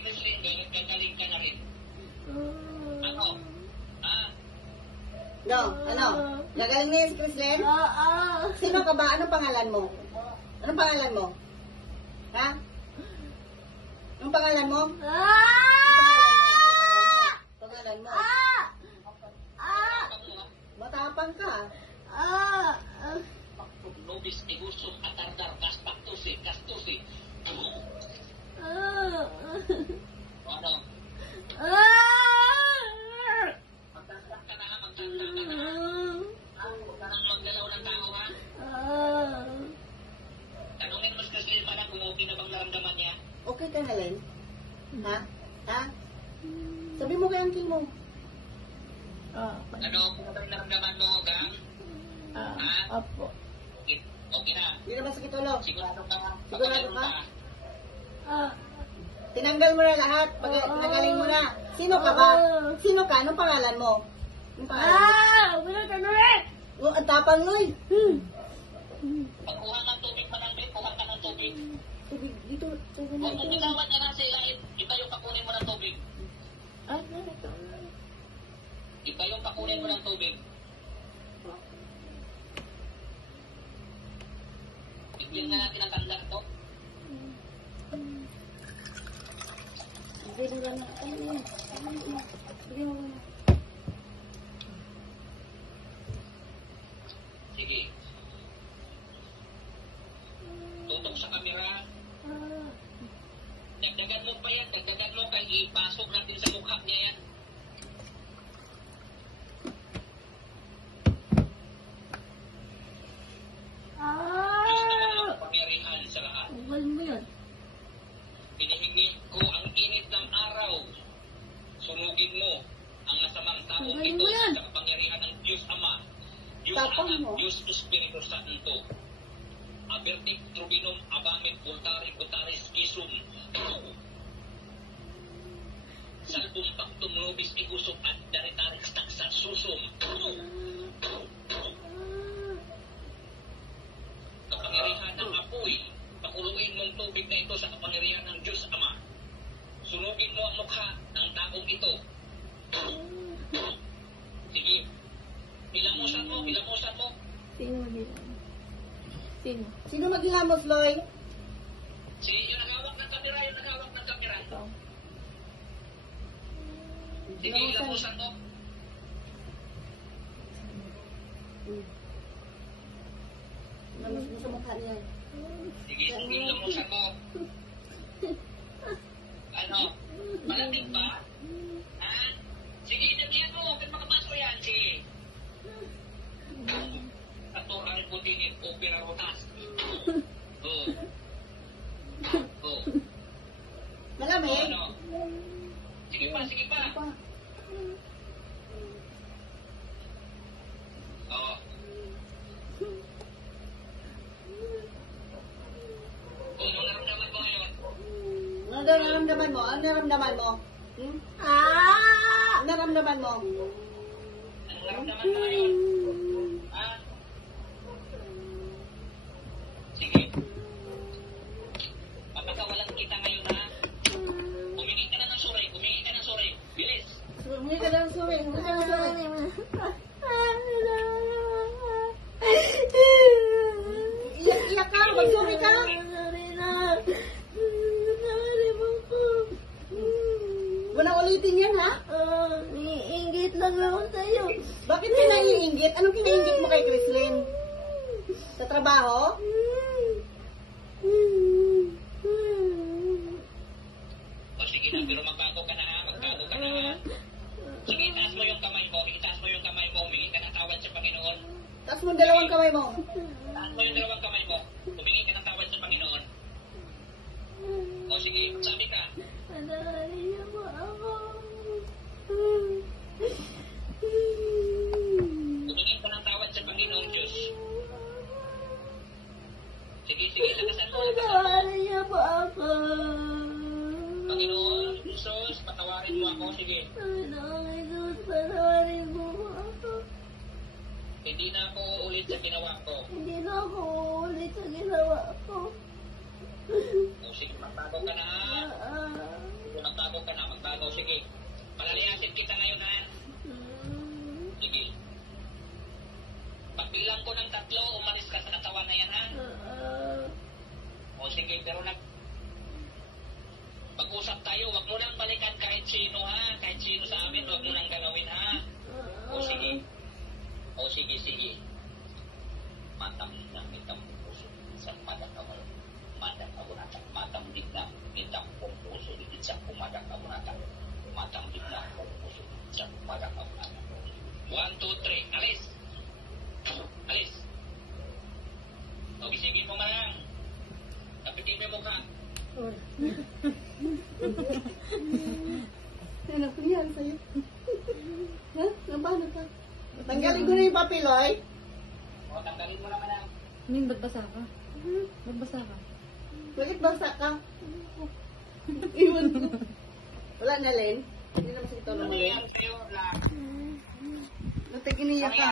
Chrislyn, gagaling ka na rin. Ano? No, ano? Gagaling na yan si Chrislyn? Sino ka ba? Anong pangalan mo? Anong pangalan mo? Ha? Anong pangalan mo? Pangalan mo? Matapang ka. Nobis, negusok, atardar, kastusi. Ano? Magtandar ka na. Parang magdalaw ng tao, ha? Tanungin mo si Chrislyn pala kung okay na bang naramdaman niya. Okay ka, Helen? Ha? Ha? Sabi mo kay Uncle mo. Ano? Kung ano bang naramdaman mo, gang? Ha? Opo. Okay na. Hindi na masakit ulo. Sigurado ka. Sigurado ka? Tinanggal mo na lahat. Tinanggalin mo na. Sino ka ba? Sino ka? Anong pangalan mo? Anong pangalan mo? Oh, ang tapang mo eh. Pagkuha ng tubig mananglit, kuha ka ng tubig. Tubig, dito. Huwag mo bitawan niya na sa ilalim. Iba yung pakunin mo ng tubig. Iba yung pakunin mo ng tubig. Bigyan na natin ang tanda to. Bigyan mo na. Bigyan mo na. Sige. Tutok sa kamera. Dagdagan mo pa yan. Dagdagan mo kaya ipasok natin sa mukha niya yan. Diyos naman ang kapangyarihan sa lahat. Pinihingi ko ang init ng araw. Sunugin mo ang masamang taong ito sa kapangyarihan ng Diyos Ama, Diyos Anak, Diyos Espiritu Santo. Abertic Trubinum Abamit Utaris Isum. Salbum Pactum Nobis Igusum at Daritaris Taxa Susum. Kapangyarihan ng apoy, pakuluin mong tubig na ito sa kapangyarihan ng Diyos Ama. Sunugin mo ang mukha ng taong ito. Sige. Hilamusan mo. Sino maghilamos, Loy? Si yung nagawak ng kamera. Sige, hilamusan mo. Namas mo sa mukha niya. Sige, hilamusan mo. Ano? Malating ba? Ha? Sige, damihan mo. Huwag makapasok yan. Sige. Atorang putingin o pinarotas. Malamig? Ano? Sige pa. Oo. Kung ano naramdaman mo ngayon? Ano naramdaman mo? Ano naramdaman mo? Ano naramdaman mo? Anong naramdaman mo ngayon? Ha? Sige. Papagawalan kita ngayon, ha? Humingi ka na ng suray. Bilis. Humingi ka ng suray. Iyak ka. Magsuri ka. Walang ulitin yan, ha? Iingit lang ako sa'yo. Bakit ka naiingit? Anong kinaingit mo kay Chrislyn? Sa trabaho? O sige na, pero magbago ka na, ha? Sige, itaas mo yung kamay mo. Humingi ka ng tawad sa Panginoon. Taas mo dalawang kamay mo. Taas mo yung dalawang kamay mo. Humingi ka ng tawad sa Panginoon. O sige, sabi ka. Patawarin niyo po ako. Humingi ka ng tawad sa Panginoong Diyos. Sige, lakasan mo. Patawarin niyo po ako. Panginoon Jesus, patawarin mo ako. Sige. Panginoon Jesus, patawarin mo ako. Hindi na ako ulit sa ginawa ko. Hindi na ako ulit sa ginawa ko. O sige, magbago ka na, ha? mag-usap tayo. Wag mo nang balikan kahit sino ha. Kahit sino sa amin, wag mo nang galawin ha. O sige. O sige, sige. Matam na mitang puso. Sa madak ka mo. Madak ka mo natak. Matam dik na mitang puso. Sa kumadak ka mo natak. Matam dik na puso. Sa kumadak ka mo natak. 1, 2, 3. Alis. Alis. O gisingin mo man. Tapitin mo yung mukha. Anak ko yan sa'yo. Ha? Nabano ka? Tanggalin ko na yung papiloy. O, tanggalin mo naman ang. Ning, ba't basa ka? Ba't basa ka? Bakit basa ka? Iwan mo. Wala na, Len. Hindi naman sa ito Ano naman, Len. yan sa'yo na Natiginiya ka.